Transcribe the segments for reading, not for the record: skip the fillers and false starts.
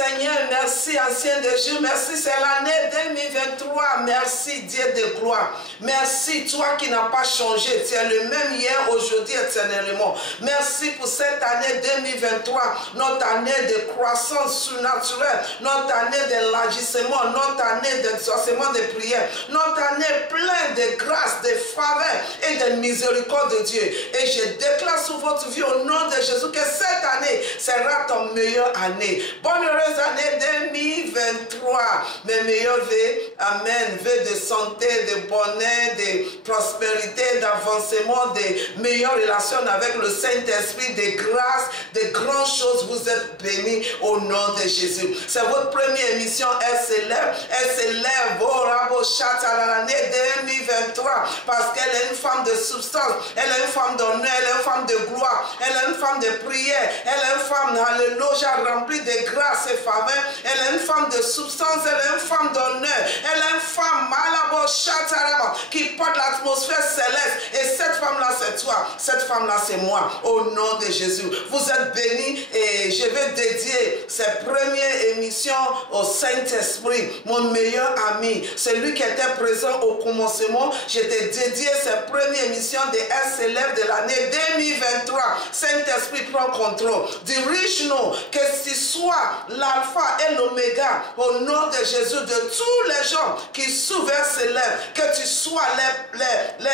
Seigneur, merci ancien de Dieu, merci, c'est l'année 2023, merci Dieu de gloire, merci toi qui n'as pas changé, tu es le même hier, aujourd'hui, éternellement. Merci pour cette année 2023, notre année de croissance surnaturelle, notre année d'élargissement, notre année d'exaucement de prières, notre année pleine de grâce, de faveur et de miséricorde de Dieu. Et je déclare sur votre vie au nom de Jésus que cette année sera ton meilleure année. Bonne heureuse année 2023. Mes meilleurs vœux, amen, vœux de santé, de bonheur, de prospérité, d'avancement, de meilleures relations avec le Saint-Esprit, de grâce, de grandes choses. Vous êtes bénis au nom de Jésus. C'est votre première émission. Elle s'élève au Rabo Chat à l'année 2023 parce qu'elle est une femme de substance, elle est une femme d'honneur, elle est une femme de gloire, elle est une femme de prière, elle est une femme, alléluia, remplie de grâce et faveur, elle est une femme de substance, elle est une femme d'honneur, elle est une femme Malabo Chataraba qui porte l'atmosphère céleste. Et cette femme-là, c'est toi, cette femme-là, c'est moi, au nom de Jésus. Vous êtes bénis et je vais dédier cette première émission au Saint-Esprit, mon meilleur ami, celui qui était présent au commencement. Je t'ai dédié cette première émission de SLF de l'année 2023. Saint-Esprit, prend contrôle. Dirige-nous, que tu sois l'alpha et l'oméga, au nom de Jésus, de tous les gens qui souvent s'élèvent, que tu sois les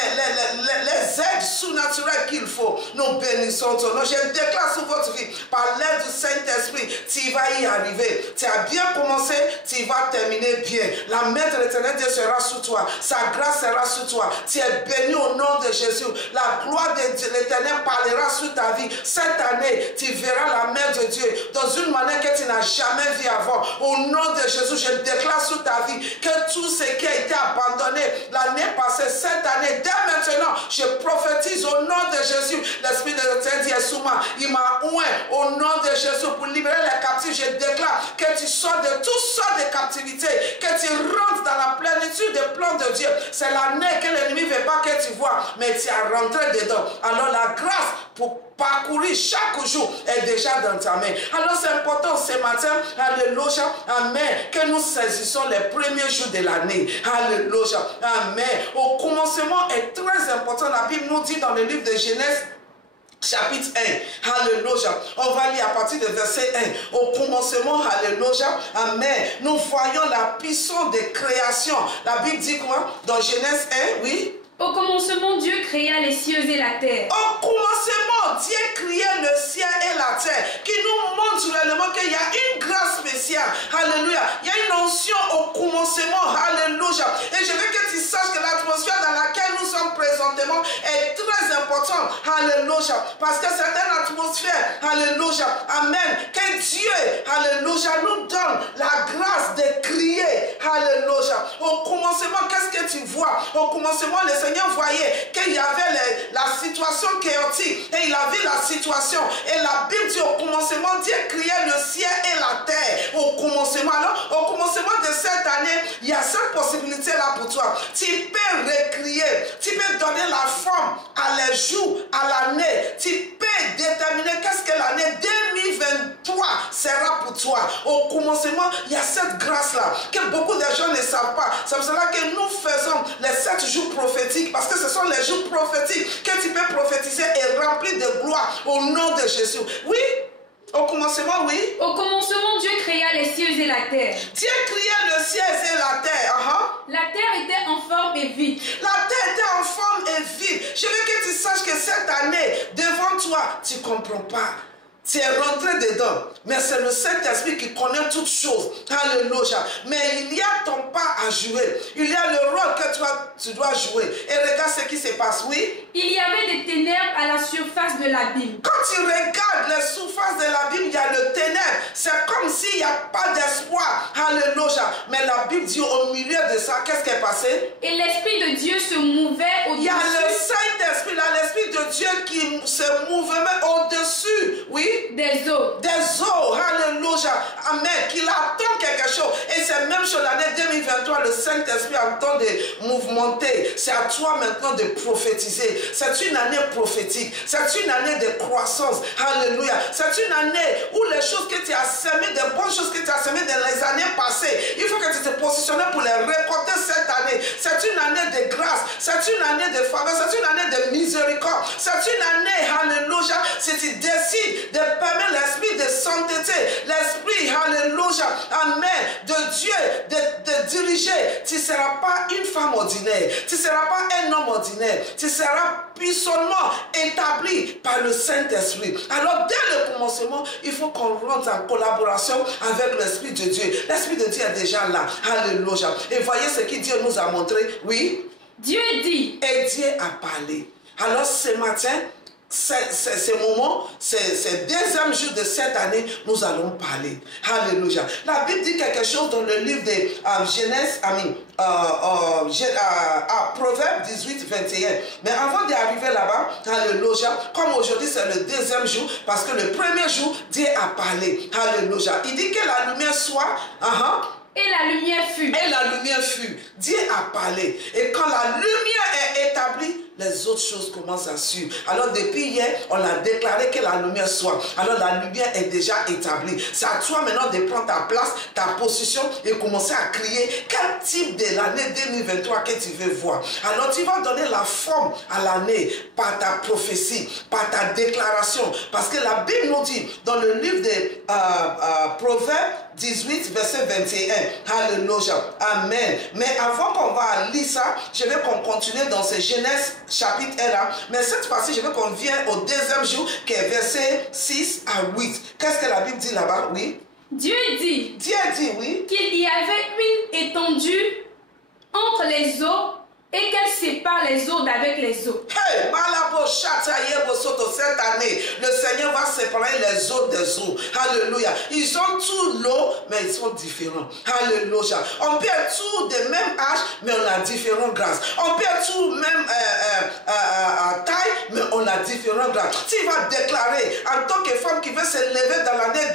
aides surnaturelles qu'il faut. Nous bénissons ton nom. Je déclare sur votre vie, par l'aide du Saint-Esprit, tu vas y arriver. Tu as bien commencé, tu vas terminer bien. La main de l'Éternel Dieu sera sur toi. Sa grâce sera sur toi. Tu es béni au nom de Jésus. La gloire de l'Éternel parlera sur ta vie. Cette année, tu verras la main de Dieu dans une manière que tu n'as jamais vue avant. Au nom de Jésus, je déclare sur ta vie que tout ce qui a été abandonné l'année passée, cette année, dès maintenant, je prophétise au nom de Jésus. L'Esprit de l'Éternel dit sous moi. Il m'a oint au nom de Jésus pour libérer les captifs. Je déclare que tu sors de toutes sortes de captivités, que tu rentres dans la plénitude des plans de Dieu. C'est l'année que l'ennemi ne veut pas que tu vois, mais tu as rentré dedans. Alors la grâce pour parcourir chaque jour est déjà dans ta main. Alors c'est important ce matin, alléluia, amen, que nous saisissons les premiers jours de l'année. Alléluia, amen. Au commencement est très important. La Bible nous dit dans le livre de Genèse, chapitre 1, alléluia, on va lire à partir de verset 1. Au commencement, alléluia, amen, nous voyons la puissance de création. La Bible dit quoi? Dans Genèse 1, oui. Au commencement, Dieu créa les cieux et la terre. Au commencement, Dieu créa le ciel et la terre, qui nous montre réellement qu'il y a une grâce spéciale. Alléluia. Il y a une onction au commencement. Alléluia. Et je veux que tu saches que l'atmosphère dans laquelle nous sommes présentement est très importante. Alléluia. Parce que c'est une atmosphère. Alléluia. Amen. Que Dieu, alléluia, nous donne la grâce de crier. Alléluia. Au commencement, qu'est-ce que tu vois? Au commencement, le Seigneur voyait qu'il y avait la situation chaotique et il a vu la situation. Et la Bible dit au commencement, Dieu créait le ciel et la terre. Au commencement, alors, au commencement de cette année, il y a cette possibilité-là pour toi. Tu peux recréer, tu peux donner la forme à les jours, à l'année. Tu peux déterminer qu'est-ce que l'année 2023 sera pour toi. Au commencement, il y a cette grâce-là que beaucoup de gens ne savent pas. C'est pour cela que nous faisons les 7 jours prophétiques. Parce que ce sont les jours prophétiques que tu peux prophétiser et remplir de gloire au nom de Jésus. Oui, au commencement, oui. Au commencement, Dieu créa les cieux et la terre. Dieu créa le ciel et la terre. La terre était en forme et vide. La terre était en forme et vide. Je veux que tu saches que cette année, devant toi, tu ne comprends pas. Tu es rentré dedans, mais c'est le Saint-Esprit qui connaît toutes choses. Alléluia. Mais il y a ton pas à jouer. Il y a le rôle que toi, tu dois jouer. Et regarde ce qui se passe, oui. Il y avait des ténèbres à la surface de l'abîme. Quand tu regardes les surfaces de l'abîme, il y a le ténèbre. C'est comme s'il n'y a pas d'espoir. Alléluia. Mais la Bible dit au milieu de ça, qu'est-ce qui est passé? Et l'Esprit de Dieu se mouvait Il y a le au-dessus Saint-Esprit, là, l'Esprit de Dieu qui se mouvait au-dessus, oui, des eaux. des eaux. Alléluia. Amen. Qu'il attend quelque chose. Et c'est même sur l'année 2023, le Saint-Esprit entend de mouvementer. C'est à toi maintenant de prophétiser. C'est une année prophétique. C'est une année de croissance. Alléluia. C'est une année où les choses que tu as semées, des bonnes choses que tu as semées dans les années passées, il faut que tu te positionnes pour les récolter cette année. C'est une année de grâce. C'est une année de faveur. C'est une année de miséricorde. C'est une année, alléluia, si tu décides de permettre l'esprit de sainteté, l'esprit, alléluia, amen, de Dieu, de diriger. Tu ne seras pas une femme ordinaire. Tu ne seras pas un homme ordinaire. Tu seras puissamment établi par le Saint-Esprit. Alors, dès le commencement, il faut qu'on rentre en collaboration avec l'Esprit de Dieu. L'Esprit de Dieu est déjà là. Alléluia. Et voyez ce que Dieu nous a montré. Oui. Dieu dit. Et Dieu a parlé. Alors, ce matin, ce moment, c'est le deuxième jour de cette année, nous allons parler. Alléluia. La Bible dit quelque chose dans le livre de Genèse, Proverbe 18, 21. Mais avant d'arriver là-bas, alléluia, comme aujourd'hui c'est le deuxième jour, parce que le premier jour, Dieu a parlé. Alléluia. Il dit que la lumière soit... Et la lumière fut. Et la lumière fut. Dieu a parlé. Et quand la lumière est établie, les autres choses commencent à suivre. Alors depuis hier, on a déclaré que la lumière soit. Alors la lumière est déjà établie. C'est à toi maintenant de prendre ta place, ta position et commencer à crier quel type de l'année 2023 que tu veux voir. Alors tu vas donner la forme à l'année par ta prophétie, par ta déclaration. Parce que la Bible nous dit dans le livre de Proverbes 18, verset 21. Alléluia. Amen. Mais avant qu'on va lire ça, je veux qu'on continue dans ce Genèse chapitre 1 là. Mais cette fois-ci, je veux qu'on vienne au deuxième jour, qui est verset 6 à 8. Qu'est-ce que la Bible dit là-bas? Oui. Dieu dit. Dieu dit, oui. Qu'il y avait une étendue entre les eaux et qu'elle sépare les eaux d'avec les eaux. Hey, cette année, le Seigneur va séparer les eaux des eaux. Alléluia. Ils ont tout l'eau, mais ils sont différents. Alléluia. On peut être tous de même âge, mais on a différentes grâces. On peut être tous même taille, mais on a différentes grâces. Tu vas déclarer en tant que femme qui veut se lever dans l'année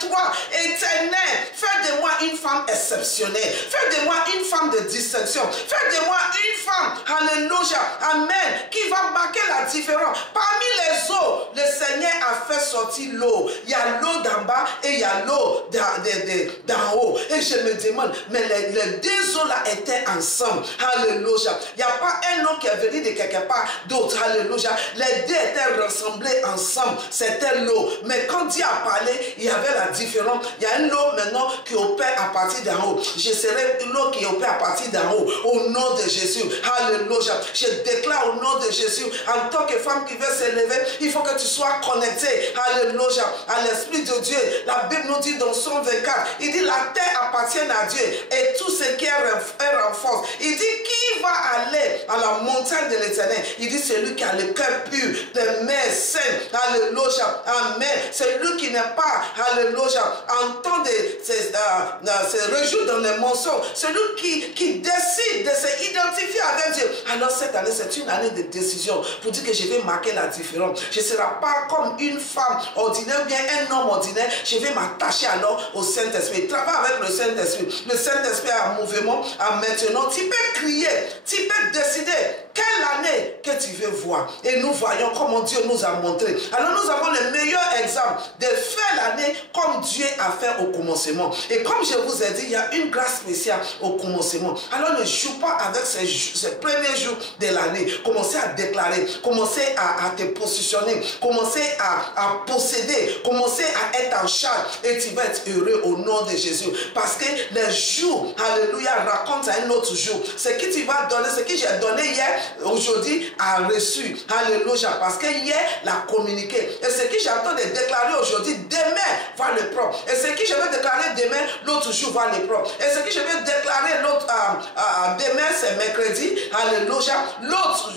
2023, éternel, fais de moi une femme exceptionnelle. Fais de moi une femme de distinction. Fais de moi une femme, alléluia, amen, qui va marquer la différence. Parmi les eaux, le Seigneur a fait sortir l'eau. Il y a l'eau d'en bas et il y a l'eau d'en haut. Et je me demande, mais les deux eaux là étaient ensemble. Alléluia. Il n'y a pas un eau qui est venu de quelque part d'autre. Alléluia. Les deux étaient rassemblés ensemble. C'était l'eau. Mais quand Dieu a parlé, il y avait la différence. Il y a une eau maintenant qui opère à partir d'en haut. Je serai une eau qui opère à partir d'en haut. Au nom de Jésus. Alléluia. Je déclare au nom de Jésus, en tant que femme qui veut se lever, il faut que tu sois connecté. Alléluia. À l'Esprit de Dieu. La Bible nous dit dans Psaume 24, il dit la terre appartient à Dieu et tout ce qui est renforce. Il dit qui va aller à la montagne de l'Éternel? Il dit celui qui a le cœur pur, les mains saines. Alléluia. Amen. Celui qui n'est pas, alléluia, en temps de se réjouir dans les mensonges. Celui qui décide de se identifier avec Dieu. Alors cette année, c'est une année de décision pour dire que je vais marquer la différence. Je ne serai pas comme une femme ordinaire, bien un homme ordinaire. Je vais m'attacher alors au Saint-Esprit. Travaille avec le Saint-Esprit. Le Saint-Esprit a un mouvement. Maintenant, tu peux crier, tu peux décider quelle année que tu veux voir. Et nous voyons comment Dieu nous a montré. Alors nous avons le meilleur exemple de faire l'année comme Dieu a fait au commencement. Et comme je vous ai dit, il y a une grâce spéciale au commencement. Alors ne joue pas avec ces premiers jours de l'année. Commencez à déclarer, commencez à te positionner, commencez à posséder, commencez à être en charge et tu vas être heureux au nom de Jésus. Parce que les jours, alléluia, raconte à un autre jour. Ce que tu vas donner, ce que j'ai donné hier, aujourd'hui, a reçu. Alléluia. Parce que hier, l'a communiqué. Et ce que j'attends de déclarer aujourd'hui, demain, va le prendre. Et ce que je vais déclarer demain, l'autre jour, va le prendre. Et ce que je vais déclarer demain, c'est mercredi, alléluia. L'autre,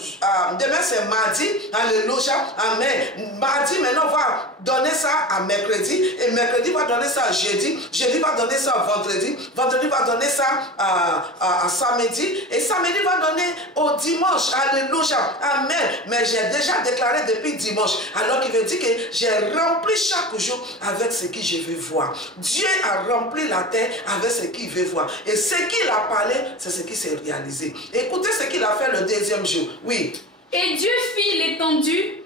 demain c'est mardi, alléluia, amen. Mardi maintenant va donner ça à mercredi, et mercredi va donner ça à jeudi, jeudi va donner ça à vendredi, vendredi va donner ça à samedi, et samedi va donner au dimanche, alléluia, amen. Mais j'ai déjà déclaré depuis dimanche, alors qu'il veut dire que j'ai rempli chaque jour avec ce que je veux voir. Dieu a rempli la terre avec ce qu'il veut voir, et ce qu'il a parlé, c'est ce qui s'est réalisé. Écoutez ce qu'il a fait le deuxième jour, oui. Et Dieu fit l'étendue.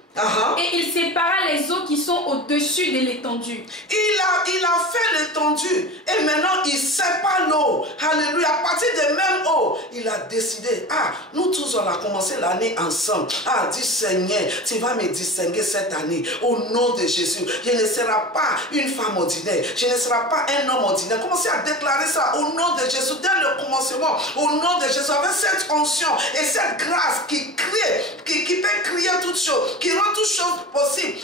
Et il sépara les eaux qui sont au-dessus de l'étendue. Il a fait l'étendue. Et maintenant, il sépare l'eau. Alléluia. À partir de même eau, il a décidé. Nous tous, on a commencé l'année ensemble. Dis Seigneur, tu vas me distinguer cette année. Au nom de Jésus. Je ne serai pas une femme ordinaire. Je ne serai pas un homme ordinaire. Commencez à déclarer ça au nom de Jésus. Dès le commencement, au nom de Jésus. Avec cette onction et cette grâce qui crie, qui peut crier toutes choses, qui rend toutes choses possibles.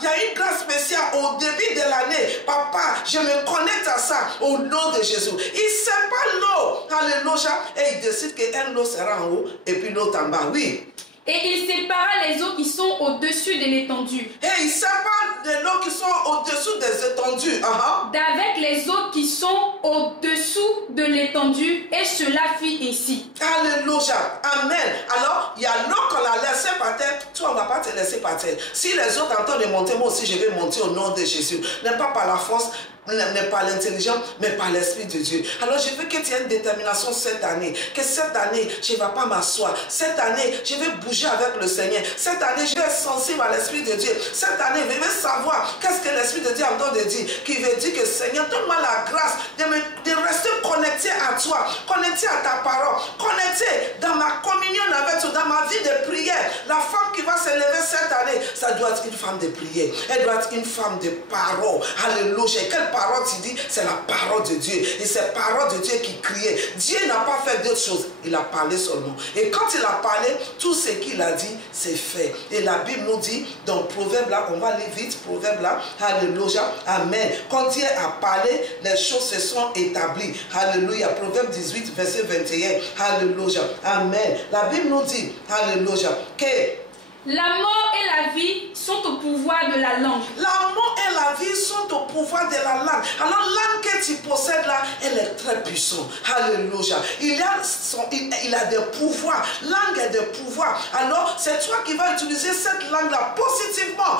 Il y a une grâce spéciale au début de l'année. Papa, je me connecte à ça au nom de Jésus. Il sépare l'eau. Alléluia. Et il décide qu'une eau sera en haut et puis l'autre en bas. Oui. Et il sépara les eaux qui sont au-dessus de l'étendue. Et il sépare les eaux qui sont au-dessous des étendues. D'avec les eaux qui sont au-dessous de l'étendue. Et cela fit ainsi. Alléluia. Amen. Alors, il y a l'eau qu'on a laissée par terre. Toi, on ne va pas te laisser par terre. Si les autres tentent de monter, moi aussi, je vais monter au nom de Jésus. N'est pas par la force, n'est pas l'intelligence, mais par l'Esprit de Dieu. Alors je veux que tu aies une détermination cette année, que cette année, je ne vais pas m'asseoir. Cette année, je vais bouger avec le Seigneur. Cette année, je vais être sensible à l'Esprit de Dieu. Cette année, je vais savoir qu'est-ce que l'Esprit de Dieu a besoin de dire. Qui veut dire que Seigneur, donne-moi la grâce de rester connecté à toi, connecté à ta parole, connecté dans ma communion avec toi, dans ma vie de prière. La femme qui va se lever cette année, ça doit être une femme de prière. Elle doit être une femme de parole. Alléluia. Quelle parole tu dis? C'est la parole de Dieu. Et c'est la parole de Dieu qui criait. Dieu n'a pas fait d'autres choses. Il a parlé seulement. Et quand il a parlé, tout ce qu'il a dit, c'est fait. Et la Bible nous dit, dans Proverbe là, on va aller vite, Proverbe là, alléluia, amen. Quand Dieu a parlé, les choses se sont établies. Alléluia. Proverbe 18, verset 21. Alléluia. Amen. La Bible nous dit, alléluia, que la mort et la vie sont au pouvoir de la langue. La mort et la vie sont au pouvoir de la langue. Alors la langue que tu possèdes là, elle est très puissante. Alléluia. Il a des pouvoirs. Langue a des pouvoirs. Alors c'est toi qui vas utiliser cette langue là positivement.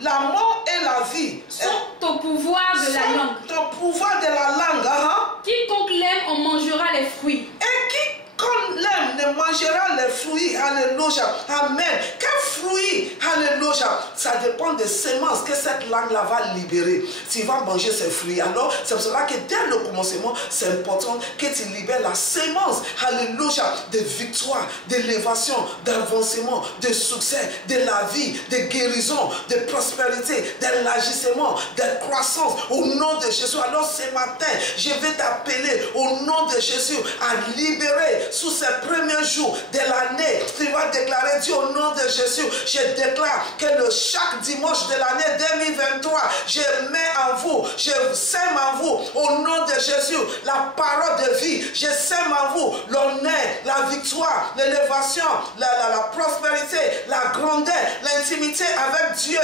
La mort et la vie sont au pouvoir de la langue. Au pouvoir de la langue. Quiconque l'aime en mangera les fruits. Et qui comme l'aime ne mangera les fruits, alléluia, amen. Quel fruit, alléluia, ça dépend des semences que cette langue-là va libérer. Tu vas manger ces fruits. Alors, c'est pour cela que dès le commencement, c'est important que tu libères la semence, alléluia, de victoire, d'élévation, d'avancement, de succès, de la vie, de guérison, de prospérité, d'élargissement, de croissance, au nom de Jésus. Alors, ce matin, je vais t'appeler au nom de Jésus à libérer sous ces premiers jours de l'année. Tu vas déclarer, Dieu, au nom de Jésus, je déclare que chaque dimanche de l'année 2023, je mets en vous, je sème en vous, au nom de Jésus, la parole de vie. Je sème en vous l'honneur, la victoire, l'élévation, la prospérité, la grandeur, l'intimité avec Dieu,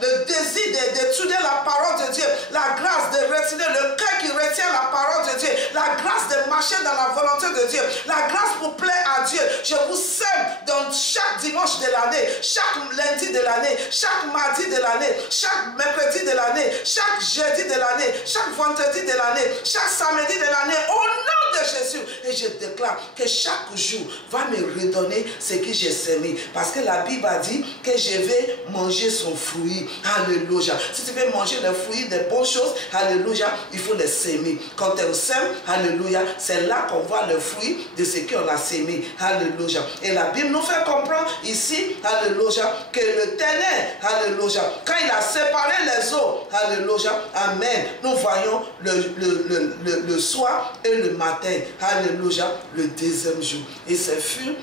le désir d'étudier la parole de Dieu, la grâce de retenir, le cœur qui retient la parole de Dieu, la grâce de marcher dans la volonté de Dieu, la grâce pour plaire à Dieu. Je vous sème dans chaque dimanche de l'année, chaque lundi de l'année, chaque mardi de l'année, chaque mercredi de l'année, chaque jeudi de l'année, chaque vendredi de l'année, chaque samedi de l'année, au nom de Jésus. Et je déclare que chaque jour va me redonner ce que j'ai semé. Parce que la Bible a dit que je vais manger son fruit. Alléluia. Si tu veux manger le fruit des bonnes choses, alléluia, il faut les s'aimer. Quand on s'aime, alléluia, c'est là qu'on voit le fruit de ce qu'on a sémé. Alléluia. Et la Bible nous fait comprendre ici, alléluia, que le ténèbre, alléluia, quand il a séparé les eaux, alléluia, amen, nous voyons le soir et le matin, alléluia, le deuxième jour. Et ce fut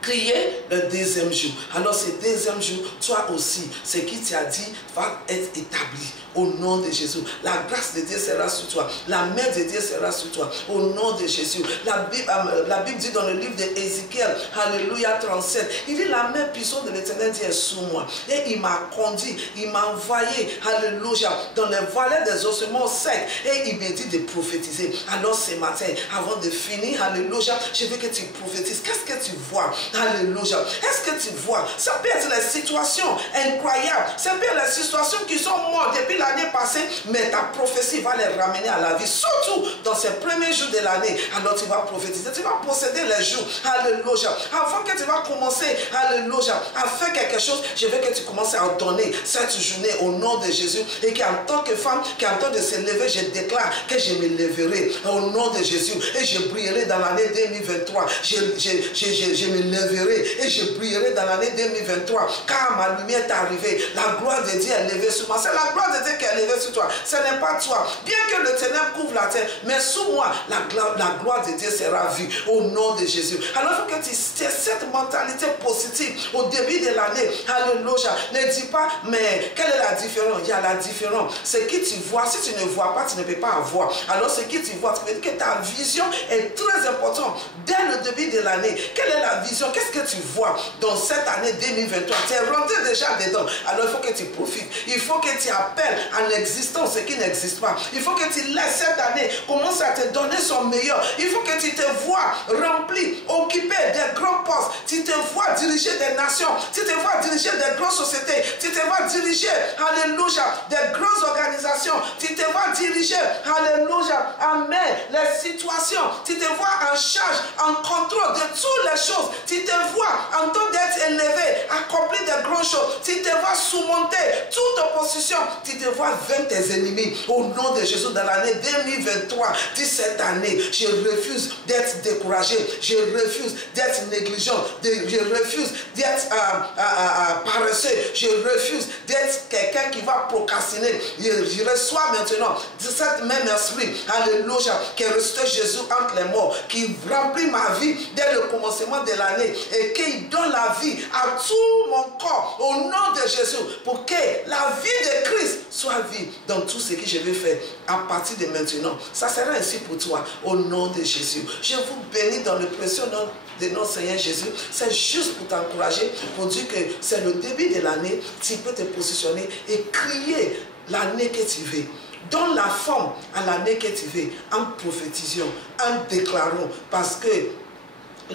crier le deuxième jour. Alors ce deuxième jour, toi aussi, ce qui t'a dit va être établi au nom de Jésus. La grâce de Dieu sera sur toi. La main de Dieu sera sur toi, au nom de Jésus. La Bible dit dans le livre d'Ézéchiel, alléluia 37, il dit la main puissante de l'Éternel est sur moi. Et il m'a conduit, il m'a envoyé, alléluia, dans les vallées des ossements secs. Et il m'a dit de prophétiser. Alors ce matin, avant de finir, alléluia, je veux que tu prophétises. Qu'est-ce que tu vois? Alléluia. Est-ce que tu vois? Ça peut être les situations incroyables. Ça peut être les situations qui sont mortes depuis l'année passée, mais ta prophétie va les ramener à la vie. Surtout dans ces premiers jours de l'année. Alors tu vas prophétiser. Tu vas posséder les jours. Alléluia. Avant que tu vas commencer, alléluia, à faire quelque chose, je veux que tu commences à donner cette journée au nom de Jésus. Et qu'en tant que femme, qui est en train de se lever, je déclare que je me lèverai au nom de Jésus. Et je brillerai dans l'année 2023. Je me lèverai et je brillerai dans l'année 2023. Car ma lumière est arrivée. La gloire de Dieu est levée sur moi. C'est la gloire de Dieu qui est levée sur toi. Ce n'est pas toi. Bien que le ténèbre couvre la terre, mais sous moi, la gloire de Dieu sera vue au nom de Jésus. Alors il faut que tu aies cette mentalité positive au début de l'année. Alléluia. Ne dis pas, mais quelle est la différence? Il y a la différence. Ce que tu vois, si tu ne vois pas, tu ne peux pas avoir. Alors ce que tu vois, tu veux dire que ta vision est très importante dès le début de l'année. Quelle est la vision? Qu'est-ce que tu vois dans cette année 2023? Tu es rentré déjà dedans. Alors il faut que tu profites. Il faut que tu appelles en existence ce qui n'existe pas. Il faut que tu laisses cette année commencer à te donner son meilleur. Il faut que tu te vois rempli, occupé des grands postes. Tu te vois diriger des nations. Tu te vois diriger des grandes sociétés. Tu te vois diriger, alléluia, des grandes organisations. Tu te vois diriger, alléluia, amen, les situations. Tu te vois en charge, en contrôle de toutes les choses. Tu te vois en train d'être élevé, accomplir des grandes choses. Tu te vois surmonter toute opposition. Tu te vois vaincre tes ennemis. Au nom de Jésus, dans l'année 2023, dis cette année, je refuse d'être découragé. Je refuse d'être négligent. Je refuse d'être paresseux. Je refuse d'être quelqu'un qui va procrastiner. Je reçois maintenant cette même esprit, alléluia, qui est resté Jésus entre les morts, qui remplit ma vie dès le commencement de l'année et qui donne la vie à tout mon corps au nom de Jésus pour que la vie de Christ soit vie dans tout ce que je vais faire à partir de maintenant. Ça sera ainsi pour toi au nom de Jésus. Je vous bénis dans le précieux nom de notre Seigneur Jésus. C'est juste pour t'encourager, pour dire que c'est le début de l'année. Tu peux te positionner et crier l'année que tu veux. Donne la forme à l'année que tu veux en prophétisant, en déclarant, parce que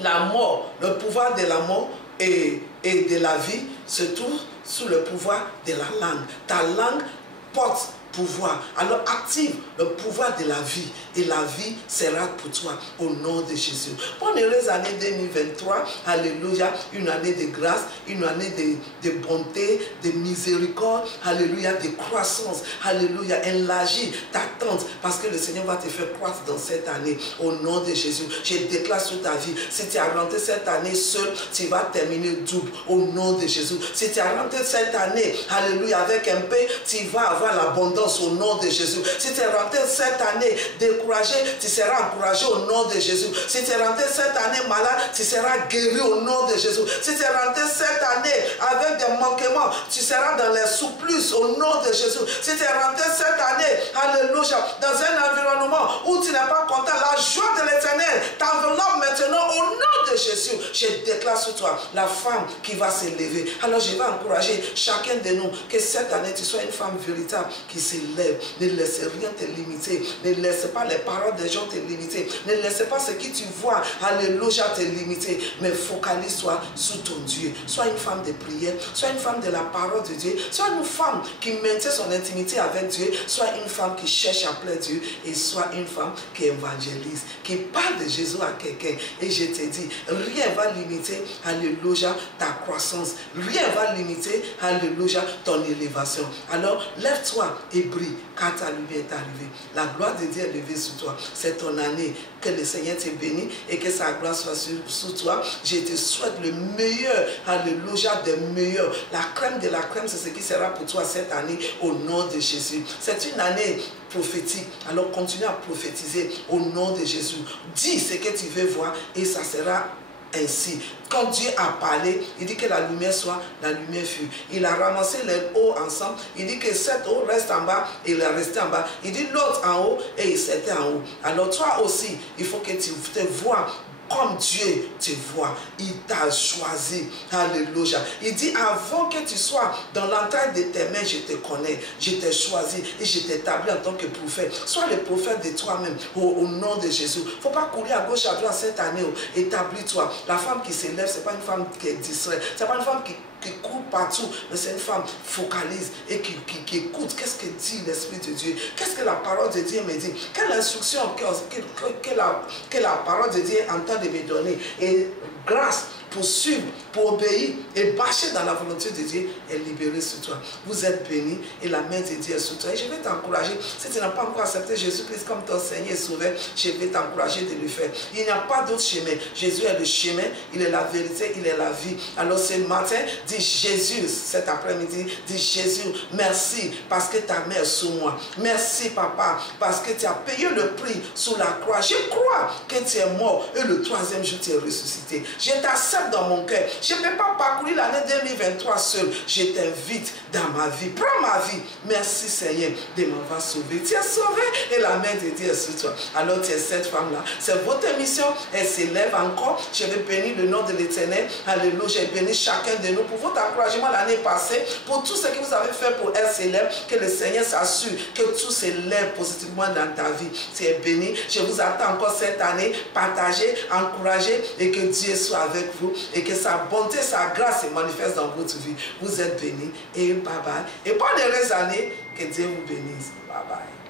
la mort, le pouvoir de la mort et de la vie se trouve sous le pouvoir de la langue. Ta langue porte pouvoir. Alors active le pouvoir de la vie et la vie sera pour toi au nom de Jésus. Bonne heureuse année 2023. Alléluia. Une année de grâce, une année de bonté, de miséricorde. Alléluia. De croissance. Alléluia. Élargis ta tente parce que le Seigneur va te faire croître dans cette année au nom de Jésus. Je déclare sur ta vie. Si tu as rentré cette année seul, tu vas terminer double au nom de Jésus. Si tu as rentré cette année, alléluia, avec un peu, tu vas avoir l'abondance au nom de Jésus. Si tu es rentré cette année découragé, tu seras encouragé au nom de Jésus. Si tu es rentré cette année malade, tu seras guéri au nom de Jésus. Si tu es rentré cette année avec des manquements, tu seras dans les surplus au nom de Jésus. Si tu es rentré cette année, alléluia, dans un environnement où tu n'es pas content, la joie de l'Éternel t'enveloppe maintenant au nom de Jésus. Je déclare sur toi la femme qui va se lever. Alors je vais encourager chacun de nous que cette année tu sois une femme véritable qui se lève. Ne laisse rien te limiter. Ne laisse pas les paroles des gens te limiter. Ne laisse pas ce que tu vois, alléluia, te limiter. Mais focalise-toi sur ton Dieu. Sois une femme de prière. Sois une femme de la parole de Dieu. Sois une femme qui maintient son intimité avec Dieu. Sois une femme qui cherche à plaire Dieu. Et sois une femme qui évangélise, qui parle de Jésus à quelqu'un. Et je te dis, rien ne va limiter, alléluia, ta croissance. Rien ne va limiter, alléluia, ton élévation. Alors, lève-toi et brille, car ta lumière est arrivée. La gloire de Dieu est levée sur toi. C'est ton année. Que le Seigneur te bénisse et que sa gloire soit sur toi. Je te souhaite le meilleur, alléluia, des meilleurs. La crème de la crème, c'est ce qui sera pour toi cette année au nom de Jésus. C'est une année prophétique. Alors continue à prophétiser au nom de Jésus. Dis ce que tu veux voir et ça sera ainsi. Quand Dieu a parlé, il dit que la lumière soit, la lumière fut. Il a ramassé les eaux ensemble. Il dit que cette eau reste en bas, et il est resté en bas. Il dit l'autre en haut, et il s'était en haut. Alors toi aussi, il faut que tu te vois comme Dieu te voit. Il t'a choisi. Alléluia. Il dit, avant que tu sois dans l'entraille de tes mains, je te connais. Je t'ai choisi et je t'ai établi en tant que prophète. Sois le prophète de toi-même au nom de Jésus. Il ne faut pas courir à gauche, à droite cette année. Établis-toi. La femme qui s'élève, ce n'est pas une femme qui est distraite. Ce n'est pas une femme qui court partout, mais c'est une femme focalise et qui écoute. Qu'est-ce que dit l'Esprit de Dieu? Qu'est-ce que la parole de Dieu me dit? Quelle instruction que la parole de Dieu entend de me donner? Et grâce pour suivre, pour obéir et marcher dans la volonté de Dieu est libérée sur toi. Vous êtes bénis et la main de Dieu est sur toi. Et je vais t'encourager, si tu n'as pas encore accepté Jésus-Christ comme ton Seigneur et Sauveur, je vais t'encourager de le faire. Il n'y a pas d'autre chemin. Jésus est le chemin, il est la vérité, il est la vie. Alors ce matin, dis Jésus, cet après-midi, dis Jésus, merci parce que ta main est sur moi. Merci Papa, parce que tu as payé le prix sur la croix. Je crois que tu es mort et le troisième jour tu es ressuscité. Je t'accepte dans mon cœur. Je ne peux pas parcourir l'année 2023 seul. Je t'invite dans ma vie. Prends ma vie. Merci Seigneur de m'avoir sauvé. Tu es sauvé et la main de Dieu est sur toi. Alors tu es cette femme-là. C'est votre mission. Elle s'élève encore. Je vais bénir le nom de l'Éternel. Alléluia. J'ai béni chacun de nous pour votre encouragement l'année passée. Pour tout ce que vous avez fait pour elle s'élève. Que le Seigneur s'assure que tout s'élève positivement dans ta vie. Tu es béni. Je vous attends encore cette année. Partagez, encouragez et que Dieu soit avec vous. Et que sa bonté, sa grâce se manifeste dans votre vie. Vous êtes bénis et bye bye. Et bonne heureuse année, que Dieu vous bénisse. Bye bye.